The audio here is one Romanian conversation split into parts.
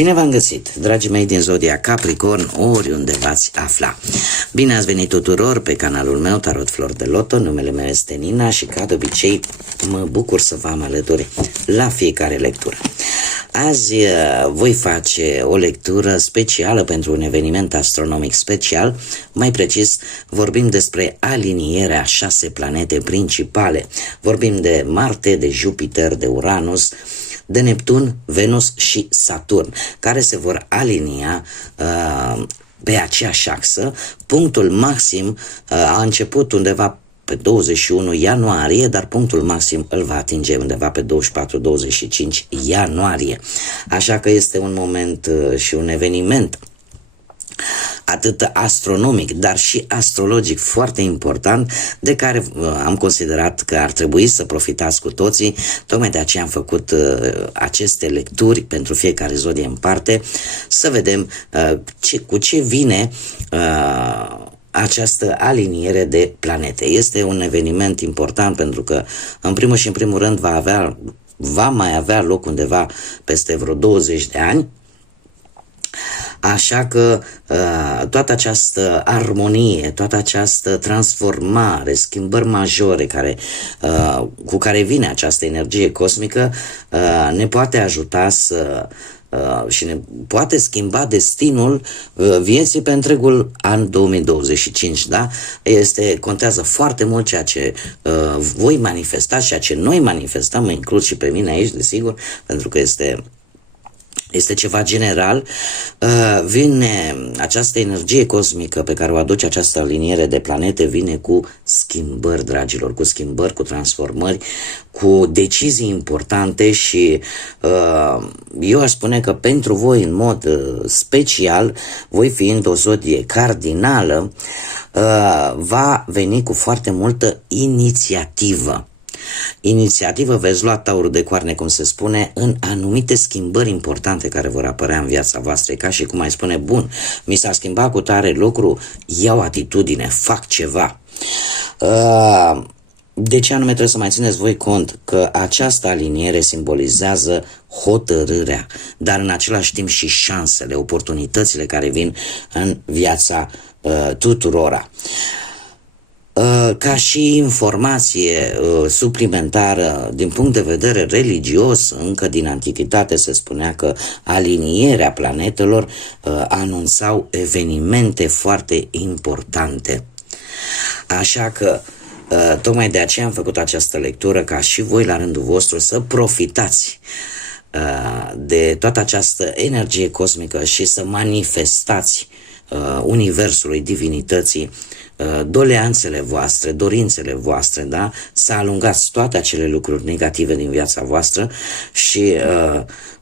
Bine v-am găsit, dragii mei din Zodia Capricorn, oriunde v-ați afla. Bine ați venit tuturor pe canalul meu Tarot Flor de Loto, numele meu este Nina și ca de obicei mă bucur să vă am alături la fiecare lectură. Azi voi face o lectură specială pentru un eveniment astronomic special, mai precis vorbim despre alinierea 6 planete principale. Vorbim de Marte, de Jupiter, de Uranus, de Neptun, Venus și Saturn, care se vor alinia pe aceeași axă. Punctul maxim a început undeva pe 21 ianuarie, dar punctul maxim îl va atinge undeva pe 24-25 ianuarie. Așa că este un moment și un eveniment atât astronomic, dar și astrologic foarte important, de care am considerat că ar trebui să profitați cu toții. Tocmai de aceea am făcut aceste lecturi pentru fiecare zodie în parte, să vedem cu ce vine această aliniere de planete. Este un eveniment important pentru că, în primul și în primul rând, va mai avea loc undeva peste vreo 20 de ani. Așa că toată această armonie, toată această transformare, schimbări majore cu care vine această energie cosmică ne poate ajuta și ne poate schimba destinul vieții pe întregul an 2025, da? Contează foarte mult ceea ce voi manifesta, ceea ce noi manifestăm, mă includ și pe mine aici, desigur, pentru că este ceva general. Vine această energie cosmică pe care o aduce această aliniere de planete, vine cu schimbări, dragilor, cu schimbări, cu transformări, cu decizii importante și eu aș spune că pentru voi, în mod special, voi fiind o zodie cardinală, va veni cu foarte multă inițiativă. Veți lua taurul de coarne, cum se spune, în anumite schimbări importante care vor apărea în viața voastră, ca și cum ai spune, bun, mi s-a schimbat cu tare lucru, iau atitudine, fac ceva. De ce anume trebuie să mai țineți voi cont că această aliniere simbolizează hotărârea, dar în același timp și șansele, oportunitățile care vin în viața tuturora. Ca și informație suplimentară din punct de vedere religios, încă din antichitate se spunea că alinierea planetelor anunțau evenimente foarte importante. Așa că tocmai de aceea am făcut această lectură, ca și voi la rândul vostru să profitați de toată această energie cosmică și să manifestați universului, divinității, doleanțele voastre, dorințele voastre, da? Să alungați toate acele lucruri negative din viața voastră și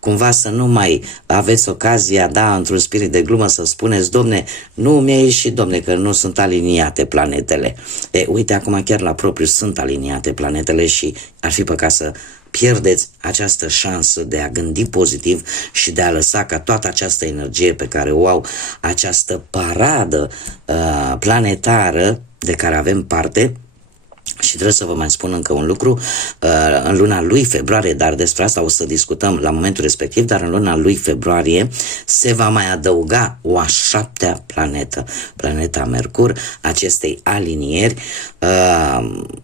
cumva să nu mai aveți ocazia, da, într-un spirit de glumă să spuneți, domne, nu mi-a ieșit, domne, că nu sunt aliniate planetele. Uite, acum chiar la propriu sunt aliniate planetele și ar fi păcat să pierdeți această șansă de a gândi pozitiv și de a lăsa ca toată această energie pe care o au, această paradă planetară de care avem parte. Și trebuie să vă mai spun încă un lucru, în luna lui februarie, dar despre asta o să discutăm la momentul respectiv, dar în luna lui februarie se va mai adăuga o a 7-a planetă, planeta Mercur, acestei alinieri,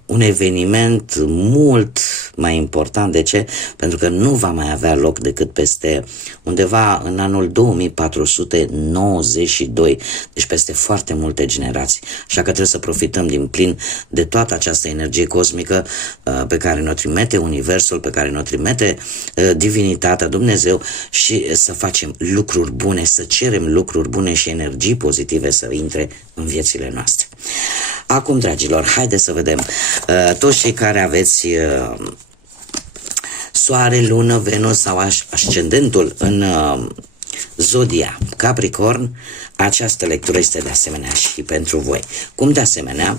un eveniment mult mai important. De ce? Pentru că nu va mai avea loc decât peste undeva în anul 2492, deci peste foarte multe generații. Așa că trebuie să profităm din plin de toată această energie cosmică pe care ne-o trimite Universul, pe care ne-o trimite Divinitatea, Dumnezeu, și să facem lucruri bune, să cerem lucruri bune și energii pozitive să intre în viețile noastre. Acum, dragilor, haideți să vedem toți cei care aveți Soare, Lună, Venus sau ascendentul în Zodia Capricorn, această lectură este de asemenea și pentru voi. Cum de asemenea,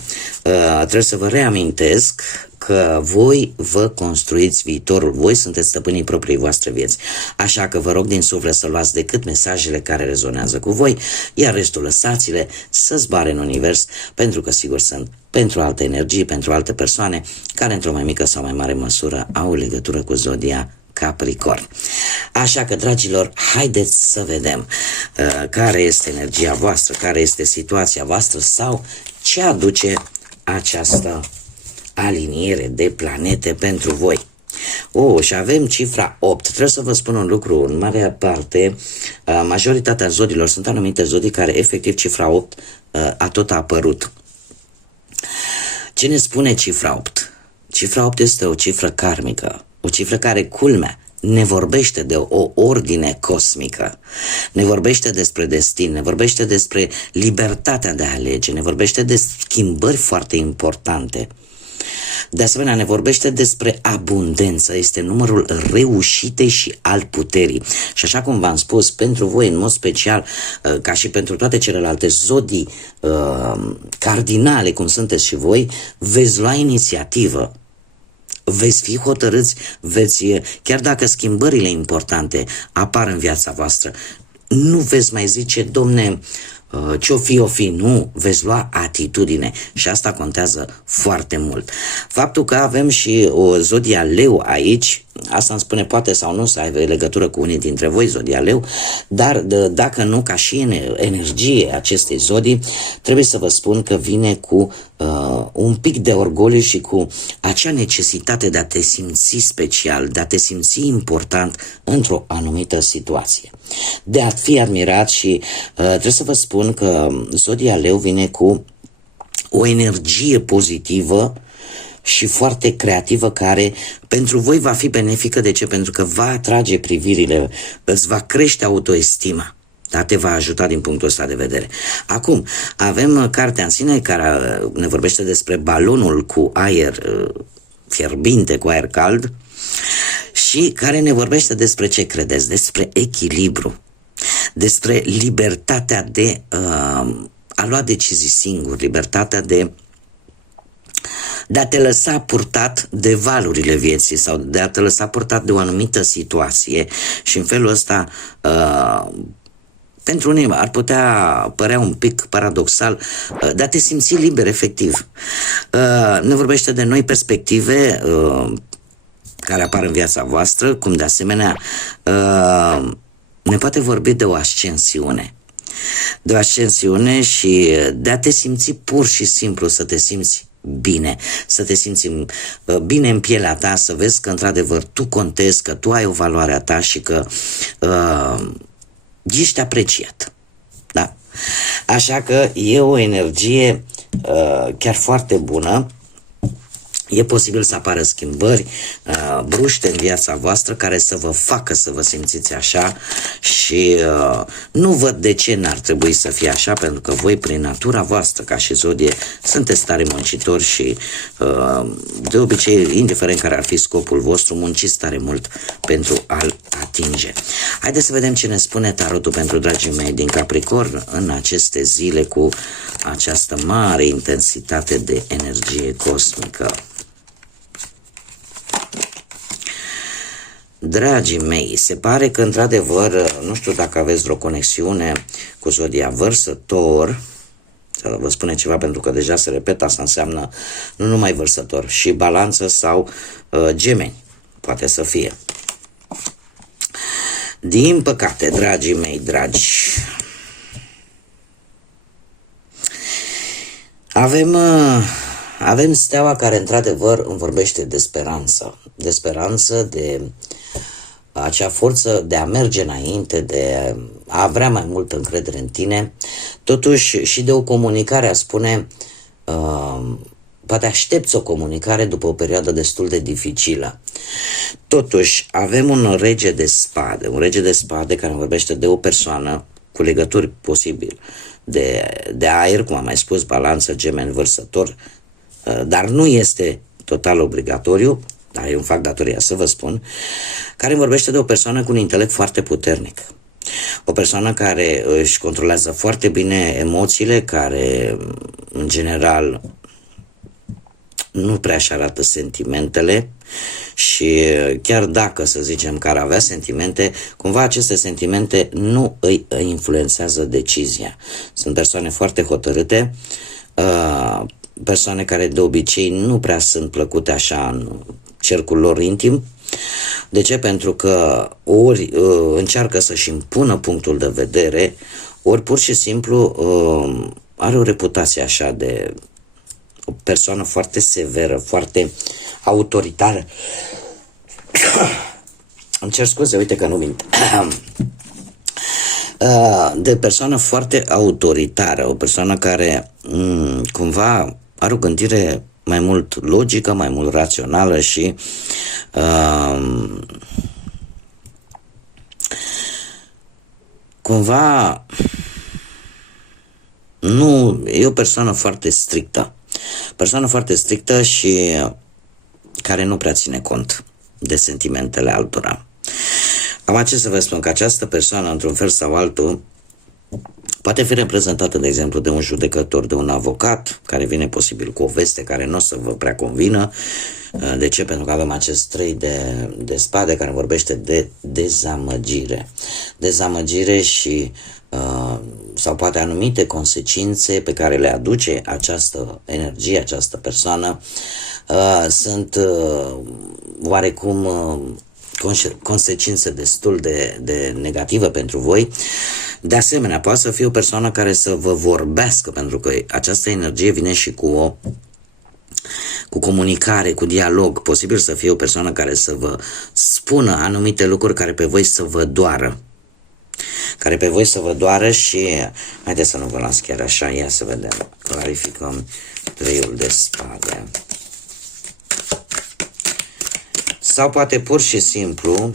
trebuie să vă reamintesc că voi vă construiți viitorul, voi sunteți stăpânii propriei voastre vieți. Așa că vă rog din suflet să luați decât mesajele care rezonează cu voi, iar restul lăsați-le să zboare în univers, pentru că sigur sunt pentru alte energii, pentru alte persoane care într-o mai mică sau mai mare măsură au legătură cu Zodia Capricorn. Așa că, dragilor, haideți să vedem care este energia voastră, care este situația voastră sau ce aduce această aliniere de planete pentru voi. Și avem cifra 8. Trebuie să vă spun un lucru, în marea parte, majoritatea zodilor, sunt anumite zodii care efectiv cifra 8 a tot apărut. Ce ne spune cifra 8? Cifra 8 este o cifră karmică, o cifră care, culmea, ne vorbește de o ordine cosmică, ne vorbește despre destin, ne vorbește despre libertatea de a alege, ne vorbește de schimbări foarte importante. De asemenea, ne vorbește despre abundență, este numărul reușitei și al puterii. Și așa cum v-am spus, pentru voi, în mod special, ca și pentru toate celelalte zodii cardinale, cum sunteți și voi, veți lua inițiativă. Veți fi hotărâți, chiar dacă schimbările importante apar în viața voastră, nu veți mai zice, domne, ce-o fi, nu, veți lua atitudine și asta contează foarte mult. Faptul că avem și o zodia Leu aici, asta îmi spune poate sau nu să aibă legătură cu unii dintre voi, zodia Leu, dar dacă nu, ca și energie acestei zodii, trebuie să vă spun că vine cu un pic de orgoliu și cu acea necesitate de a te simți special, de a te simți important într-o anumită situație, de a fi admirat și trebuie să vă spun că zodia Leu vine cu o energie pozitivă și foarte creativă care pentru voi va fi benefică. De ce? Pentru că va atrage privirile, îți va crește autoestima. Da, te va ajuta din punctul ăsta de vedere. Acum, avem cartea în sine care ne vorbește despre balonul cu aer fierbinte, cu aer cald și care ne vorbește despre ce credeți? Despre echilibru, despre libertatea de a lua decizii singur, libertatea de a te lăsa purtat de valurile vieții sau de a te lăsa purtat de o anumită situație și în felul ăsta pentru unii ar putea părea un pic paradoxal, de a te simți liber efectiv. Ne vorbește de noi perspective care apar în viața voastră, cum de asemenea ne poate vorbi de o ascensiune. De o ascensiune și de a te simți pur și simplu, să te simți bine, să te simți bine în pielea ta, să vezi că într-adevăr tu contezi, că tu ai o valoare a ta și că ești apreciat. Da? Așa că e o energie chiar foarte bună. E posibil să apară schimbări bruște în viața voastră care să vă facă să vă simțiți așa și nu văd de ce n-ar trebui să fie așa, pentru că voi, prin natura voastră ca și zodie, sunteți tare muncitori și de obicei, indiferent care ar fi scopul vostru, munciți tare mult pentru a-l atinge. Haideți să vedem ce ne spune tarotul pentru dragii mei din Capricorn în aceste zile cu această mare intensitate de energie cosmică. Dragii mei, se pare că într-adevăr, nu știu dacă aveți vreo conexiune cu zodia Vărsător, să vă spune ceva pentru că deja se repetă, asta înseamnă nu numai Vărsător, și Balanță sau Gemeni, poate să fie. Din păcate, dragii mei dragi, avem steaua care într-adevăr îmi vorbește de speranță, de acea forță de a merge înainte, de a vrea mai multă încredere în tine, totuși și de o comunicare, a spune, poate aștepți o comunicare după o perioadă destul de dificilă. Totuși, avem un rege de spade care vorbește de o persoană cu legături posibil de aer, cum am mai spus, Balanță, Gemeni, Vărsător, dar nu este total obligatoriu, dar eu îmi fac datoria să vă spun, care vorbește de o persoană cu un intelect foarte puternic. O persoană care își controlează foarte bine emoțiile, care în general nu prea își arată sentimentele și chiar dacă, să zicem, că ar avea sentimente, cumva aceste sentimente nu îi influențează decizia. Sunt persoane foarte hotărâte, persoane care de obicei nu prea sunt plăcute așa în cercul lor intim, De ce? Pentru că ori încearcă să-și impună punctul de vedere, ori pur și simplu are o reputație așa de o persoană foarte severă, foarte autoritară. Îmi cer scuze, uite că nu mint. De persoană foarte autoritară, o persoană care cumva are o gândire mai mult logică, mai mult rațională și cumva nu, e o persoană foarte strictă. Persoană foarte strictă și care nu prea ține cont de sentimentele altora. Am ce să vă spun, că această persoană, într-un fel sau altul, poate fi reprezentată, de exemplu, de un judecător, de un avocat, care vine posibil cu o veste care nu o să vă prea convină. De ce? Pentru că avem acest 3 de spade care vorbește de dezamăgire. Dezamăgire și sau poate anumite consecințe pe care le aduce această energie, această persoană, sunt oarecum consecințe destul de negative pentru voi. De asemenea, poate să fie o persoană care să vă vorbească, pentru că această energie vine și cu comunicare, cu dialog. Posibil să fie o persoană care să vă spună anumite lucruri care pe voi să vă doară. Care pe voi să vă doară și... Haideți să nu vă las chiar așa, ia să vedem. Clarificăm 3-ul de spade. Sau poate pur și simplu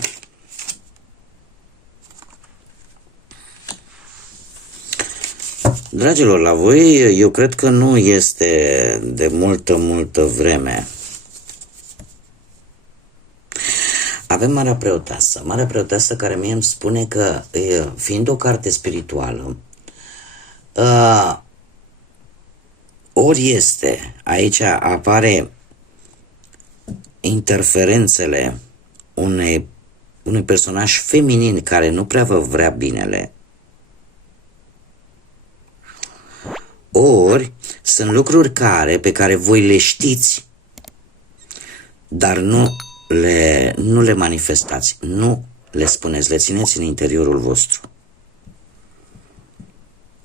dragilor, la voi eu cred că nu este de multă vreme. Avem Marea Preoteasă care mie îmi spune că, fiind o carte spirituală, ori este, aici apare interferențele unui personaj feminin care nu prea vă vrea binele, ori sunt lucruri pe care voi le știți, dar nu le manifestați, nu le spuneți, le țineți în interiorul vostru.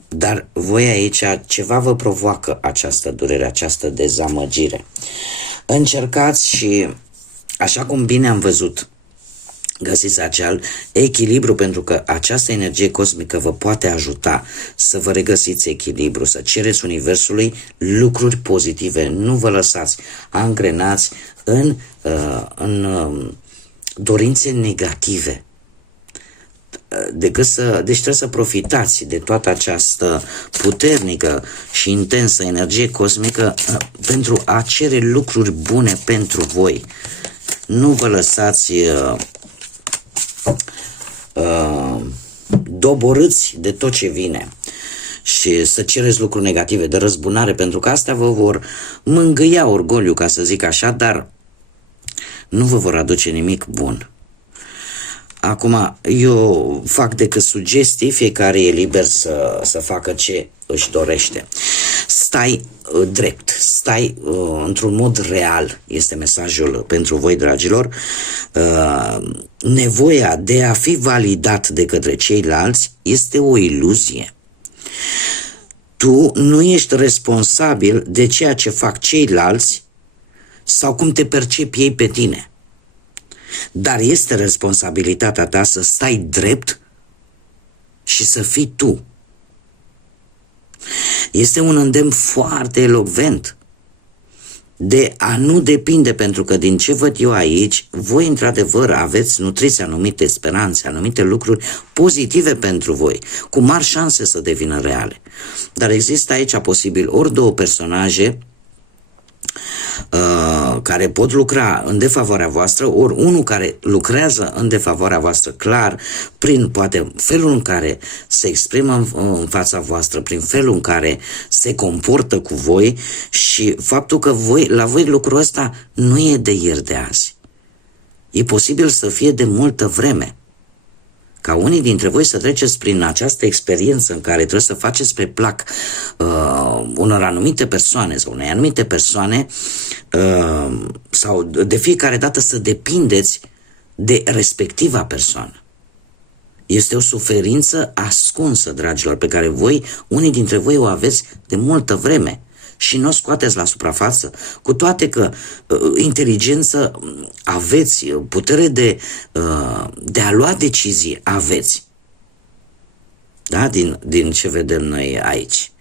Dar voi aici, ceva vă provoacă această durere, această dezamăgire. Încercați și, așa cum bine am văzut, găsiți acel echilibru, pentru că această energie cosmică vă poate ajuta să vă regăsiți echilibru, să cereți Universului lucruri pozitive. Nu vă lăsați angrenați în dorințe negative. Deci trebuie să profitați de toată această puternică și intensă energie cosmică pentru a cere lucruri bune pentru voi. Nu vă lăsați doborâți de tot ce vine și să cereți lucruri negative de răzbunare, pentru că astea vă vor mângâia orgoliu, ca să zic așa, dar nu vă vor aduce nimic bun. Acum, eu fac decât sugestii, fiecare e liber să facă ce își dorește. Stai drept, stai într-un mod real, este mesajul pentru voi, dragilor. Nevoia de a fi validat de către ceilalți este o iluzie. Tu nu ești responsabil de ceea ce fac ceilalți sau cum te percepi ei pe tine. Dar este responsabilitatea ta să stai drept și să fii tu. Este un îndemn foarte elocvent de a nu depinde, pentru că din ce văd eu aici, voi într-adevăr aveți nutriți anumite speranțe, anumite lucruri pozitive pentru voi, cu mari șanse să devină reale. Dar există aici posibil ori două personaje care pot lucra în defavoarea voastră, ori unul care lucrează în defavoarea voastră clar, prin poate felul în care se exprimă în fața voastră, prin felul în care se comportă cu voi, și faptul că la voi lucrul ăsta nu e de ieri de azi. E posibil să fie de multă vreme. Ca unii dintre voi să treceți prin această experiență în care trebuie să faceți pe plac unor anumite persoane sau unei anumite persoane sau de fiecare dată să depindeți de respectiva persoană. Este o suferință ascunsă, dragilor, pe care voi, unii dintre voi o aveți de multă vreme și nu o scoateți la suprafață, cu toate că inteligență aveți, putere de a lua decizii aveți. Da? Din ce vedem noi aici.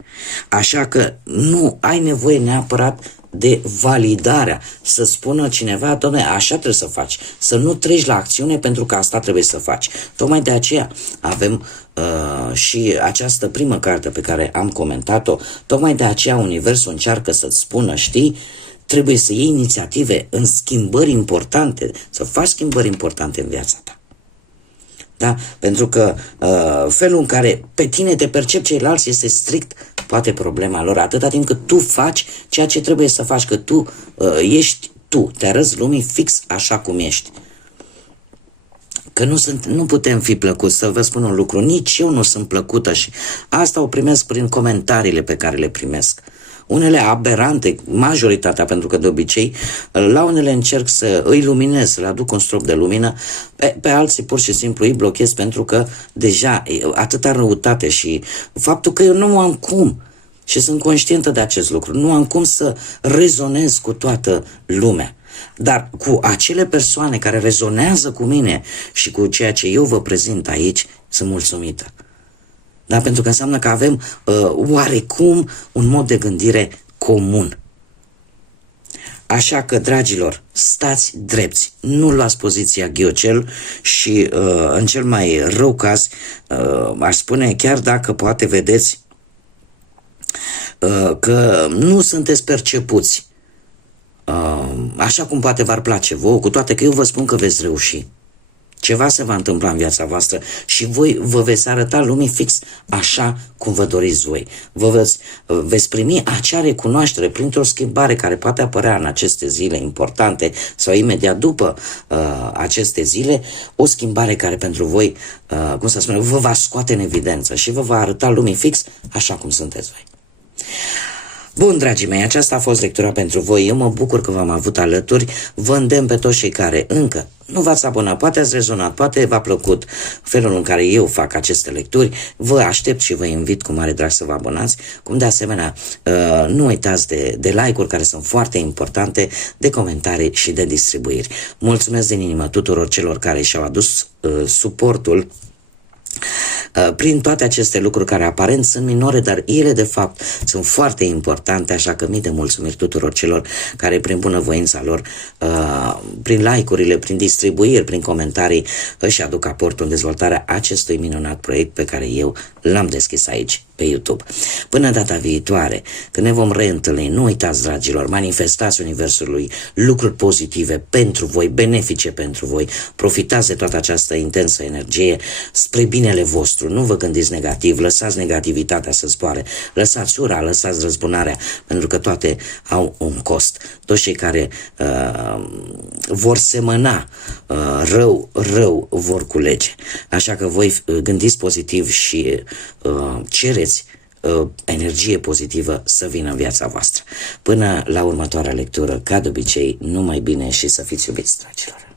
Așa că nu ai nevoie neapărat de validarea, să spună cineva, doamne, așa trebuie să faci, să nu treci la acțiune pentru că asta trebuie să faci. Tocmai de aceea avem și această primă carte pe care am comentat-o, tocmai de aceea Universul încearcă să-ți spună, știi, trebuie să iei inițiative în schimbări importante, să faci schimbări importante în viața ta. Da? Pentru că felul în care pe tine te percep ceilalți este strict poate problema lor, atâta timp cât tu faci ceea ce trebuie să faci, că tu ești tu, te arăți lumii fix așa cum ești. Că nu putem fi plăcuți, să vă spun un lucru, nici eu nu sunt plăcută și asta o primesc prin comentariile pe care le primesc. Unele aberante, majoritatea, pentru că de obicei la unele încerc să îi luminez, să le aduc un strop de lumină, pe alții pur și simplu îi blochez pentru că deja atâta răutate și faptul că eu nu am cum, și sunt conștientă de acest lucru, nu am cum să rezonez cu toată lumea. Dar cu acele persoane care rezonează cu mine și cu ceea ce eu vă prezint aici, sunt mulțumită. Da? Pentru că înseamnă că avem oarecum un mod de gândire comun. Așa că, dragilor, stați drepți, nu luați poziția ghiocel și în cel mai rău caz aș spune, chiar dacă poate vedeți că nu sunteți percepuți așa cum poate v-ar place vouă, cu toate că eu vă spun că veți reuși. Ceva se va întâmpla în viața voastră și voi vă veți arăta lumii fix așa cum vă doriți voi. Veți primi acea recunoaștere printr-o schimbare care poate apărea în aceste zile importante sau imediat după aceste zile, o schimbare care pentru voi, cum să spun, vă va scoate în evidență și vă va arăta lumii fix așa cum sunteți voi. Bun, dragii mei, aceasta a fost lectura pentru voi. Eu mă bucur că v-am avut alături. Vă îndemn pe toți cei care încă nu v-ați abonat, poate ați rezonat, poate v-a plăcut felul în care eu fac aceste lecturi. Vă aștept și vă invit cu mare drag să vă abonați. Cum de asemenea, nu uitați de like-uri care sunt foarte importante, de comentarii și de distribuiri. Mulțumesc din inimă tuturor celor care și-au adus suportul prin toate aceste lucruri care aparent sunt minore, dar ele de fapt sunt foarte importante, așa că mii de mulțumiri tuturor celor care prin bunăvoința lor, prin like-urile, prin distribuiri, prin comentarii își aduc aportul în dezvoltarea acestui minunat proiect pe care eu l-am deschis aici pe YouTube. Până data viitoare, când ne vom reîntâlni, nu uitați, dragilor, manifestați Universului lucruri pozitive pentru voi, benefice pentru voi, profitați de toată această intensă energie spre binele vostru, nu vă gândiți negativ, lăsați negativitatea să zboare, lăsați ura, lăsați răzbunarea, pentru că toate au un cost. Toți cei care vor semăna rău vor culege. Așa că voi gândiți pozitiv și cereți energie pozitivă să vină în viața voastră. Până la următoarea lectură, ca de obicei, numai bine și să fiți iubiți, dragilor!